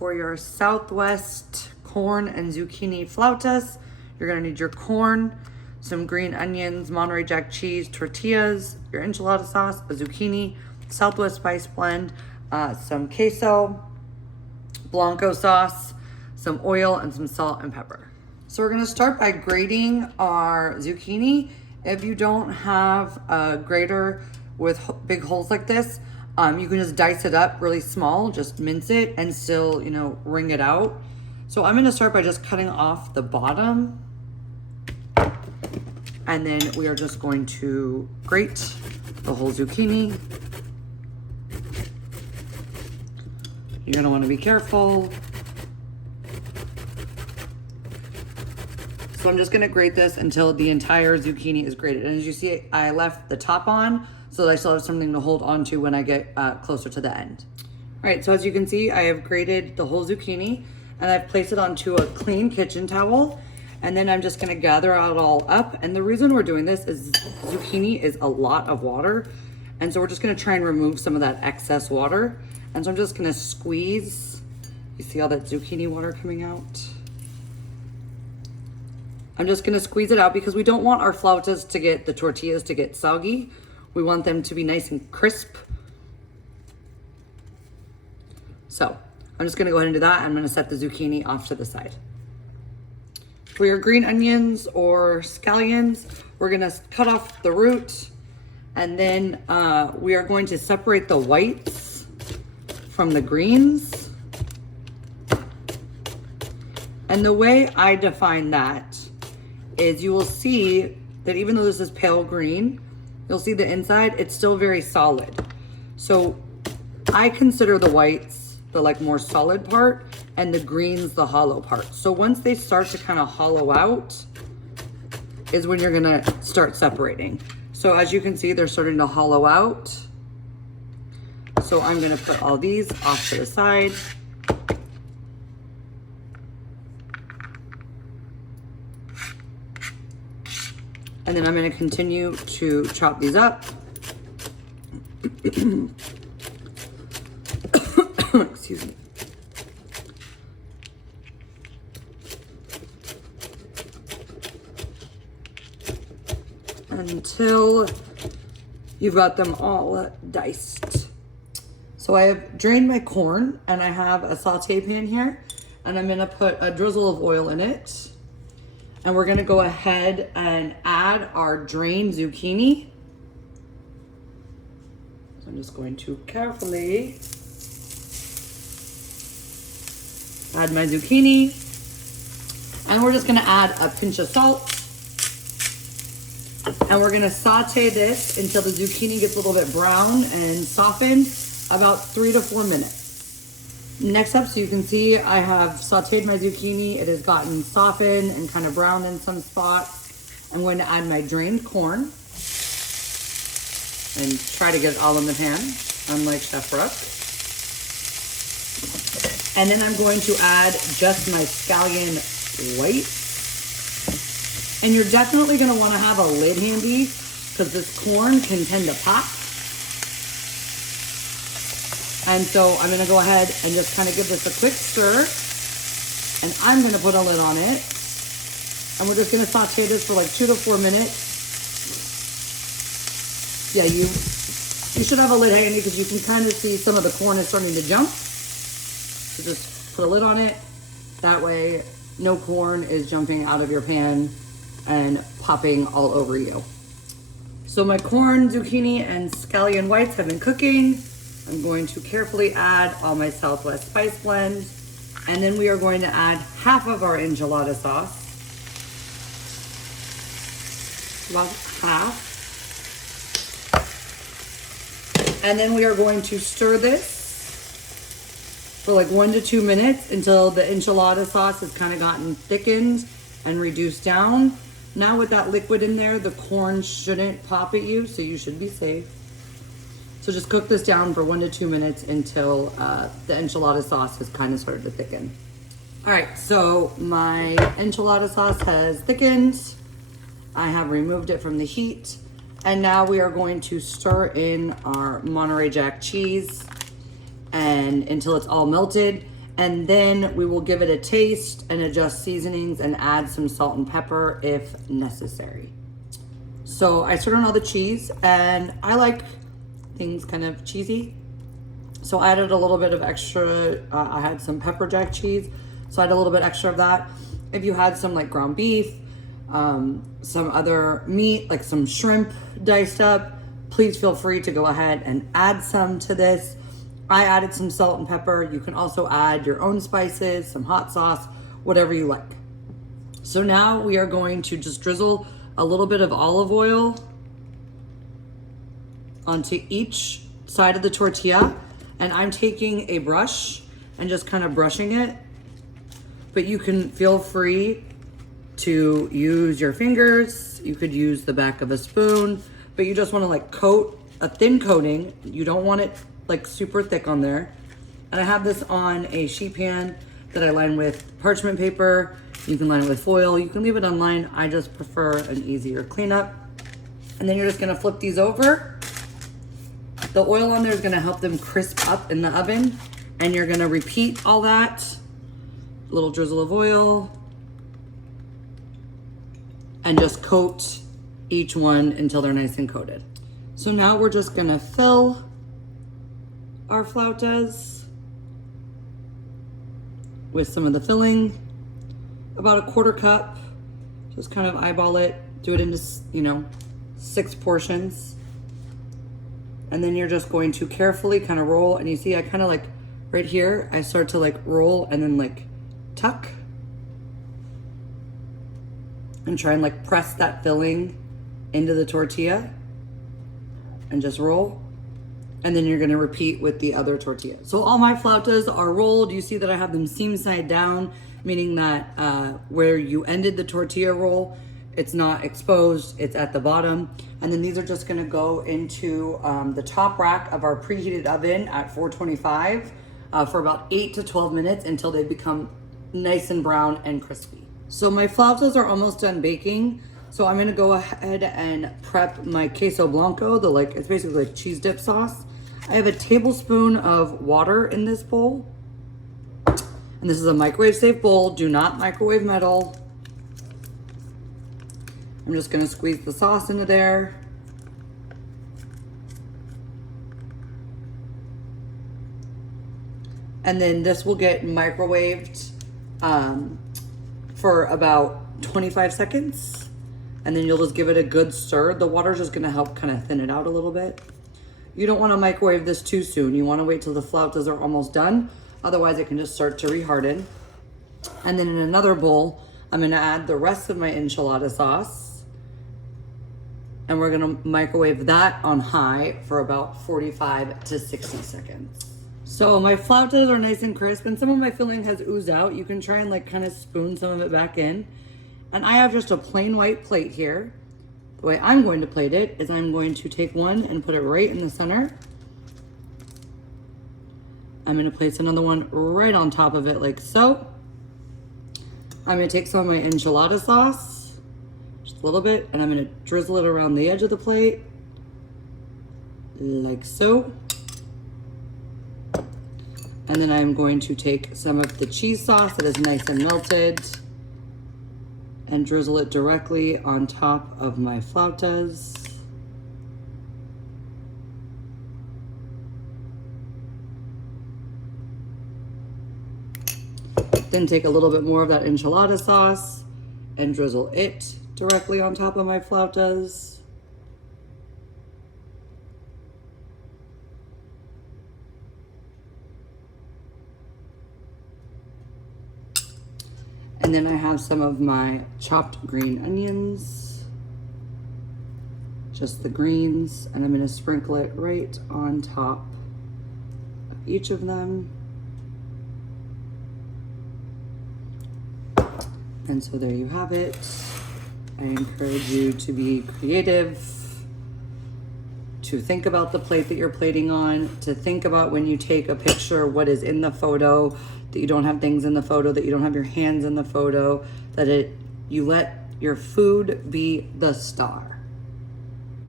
For your Southwest corn and zucchini flautas, you're gonna need your corn, some green onions, Monterey Jack cheese, tortillas, your enchilada sauce, a zucchini, Southwest spice blend, some queso, blanco sauce, some oil, and some salt and pepper. So we're gonna start by grating our zucchini. If you don't have a grater with big holes like this, you can just dice it up really small, just mince it and still, wring it out. So I'm gonna start by just cutting off the bottom. And then we are just going to grate the whole zucchini. You're gonna wanna be careful. So I'm just gonna grate this until the entire zucchini is grated. And as you see, I left the top on so that I still have something to hold on to when I get closer to the end. All right, so as you can see, I have grated the whole zucchini and I've placed it onto a clean kitchen towel. And then I'm just gonna gather it all up. And the reason we're doing this is zucchini is a lot of water. And so we're just gonna try and remove some of that excess water. And so I'm just gonna squeeze. You see all that zucchini water coming out? I'm just gonna squeeze it out because we don't want our flautas to get, the tortillas to get soggy. We want them to be nice and crisp. So I'm just gonna go ahead and do that. I'm gonna set the zucchini off to the side. For your green onions or scallions, we're gonna cut off the root and then we are going to separate the whites from the greens. And the way I define that is you will see that even though this is pale green, you'll see the inside, it's still very solid. So I consider the whites the more solid part and the greens the hollow part. So once they start to kind of hollow out is when you're gonna start separating. So as you can see, they're starting to hollow out. So I'm gonna put all these off to the side. And then I'm gonna continue to chop these up. Excuse me. Until you've got them all diced. So I have drained my corn and I have a saute pan here and I'm gonna put a drizzle of oil in it. And we're gonna go ahead and add our drained zucchini. So I'm just going to carefully add my zucchini. And we're just gonna add a pinch of salt. And we're gonna saute this until the zucchini gets a little bit brown and softened, about 3 to 4 minutes. Next up, so you can see I have sauteed my zucchini. It has gotten softened and kind of brown in some spots. I'm going to add my drained corn and try to get it all in the pan, unlike Chef Brooke. And then I'm going to add just my scallion white. And you're definitely gonna wanna have a lid handy because this corn can tend to pop. And so I'm gonna go ahead and just kind of give this a quick stir. And I'm gonna put a lid on it. And we're just gonna saute this for 2 to 4 minutes. Yeah, you should have a lid handy because you can kind of see some of the corn is starting to jump. So just put a lid on it. That way, no corn is jumping out of your pan and popping all over you. So my corn, zucchini, and scallion whites have been cooking. I'm going to carefully add all my Southwest spice blend. And then we are going to add half of our enchilada sauce. About half. And then we are going to stir this for 1 to 2 minutes until the enchilada sauce has kind of gotten thickened and reduced down. Now with that liquid in there, the corn shouldn't pop at you, so you should be safe. So just cook this down for 1 to 2 minutes until the enchilada sauce has kind of started to thicken. All right, so my enchilada sauce has thickened. I have removed it from the heat. And now we are going to stir in our Monterey Jack cheese and until it's all melted. And then we will give it a taste and adjust seasonings and add some salt and pepper if necessary. So I stirred on all the cheese, and I like things kind of cheesy. So I added a little bit of extra, I had some pepper jack cheese, so I had a little bit extra of that. If you had some like ground beef, some other meat, like some shrimp diced up, please feel free to go ahead and add some to this. I added some salt and pepper. You can also add your own spices, some hot sauce, whatever you like. So now we are going to just drizzle a little bit of olive oil onto each side of the tortilla. And I'm taking a brush and just kind of brushing it. But you can feel free to use your fingers. You could use the back of a spoon, but you just want to like coat a thin coating. You don't want it like super thick on there. And I have this on a sheet pan that I line with parchment paper. You can line it with foil. You can leave it unlined. I just prefer an easier cleanup. And then you're just gonna flip these over. The oil on there is gonna help them crisp up in the oven. And you're gonna repeat all that. A little drizzle of oil. And just coat each one until they're nice and coated. So now we're just gonna fill our flautas with some of the filling, about a 1/4 cup. Just kind of eyeball it, do it into, 6 portions. And then you're just going to carefully kind of roll. And you see, I kind of like right here, I start to like roll and then like tuck. And try and like press that filling into the tortilla and just roll. And then you're gonna repeat with the other tortilla. So all my flautas are rolled. You see that I have them seam side down, meaning that where you ended the tortilla roll, it's not exposed, it's at the bottom. And then these are just gonna go into the top rack of our preheated oven at 425 for about 8 to 12 minutes until they become nice and brown and crispy. So my flautas are almost done baking. So I'm gonna go ahead and prep my queso blanco, it's basically like cheese dip sauce. I have a tablespoon of water in this bowl. And this is a microwave safe bowl. Do not microwave metal. I'm just gonna squeeze the sauce into there. And then this will get microwaved for about 25 seconds. And then you'll just give it a good stir. The water's just gonna help kind of thin it out a little bit. You don't wanna microwave this too soon. You wanna wait till the flautas are almost done. Otherwise it can just start to reharden. And then in another bowl, I'm gonna add the rest of my enchilada sauce. And we're gonna microwave that on high for about 45 to 60 seconds. So my flautas are nice and crisp, and some of my filling has oozed out. You can try and like kind of spoon some of it back in. And I have just a plain white plate here. The way I'm going to plate it is I'm going to take one and put it right in the center. I'm gonna place another one right on top of it like so. I'm gonna take some of my enchilada sauce, just a little bit, and I'm gonna drizzle it around the edge of the plate, like so. And then I'm going to take some of the cheese sauce that is nice and melted and drizzle it directly on top of my flautas. Then take a little bit more of that enchilada sauce and drizzle it directly on top of my flautas. And then I have some of my chopped green onions, just the greens, and I'm gonna sprinkle it right on top of each of them. And so there you have it. I encourage you to be creative, to think about the plate that you're plating on, to think about when you take a picture, what is in the photo, that you don't have things in the photo, that you don't have your hands in the photo, that you let your food be the star.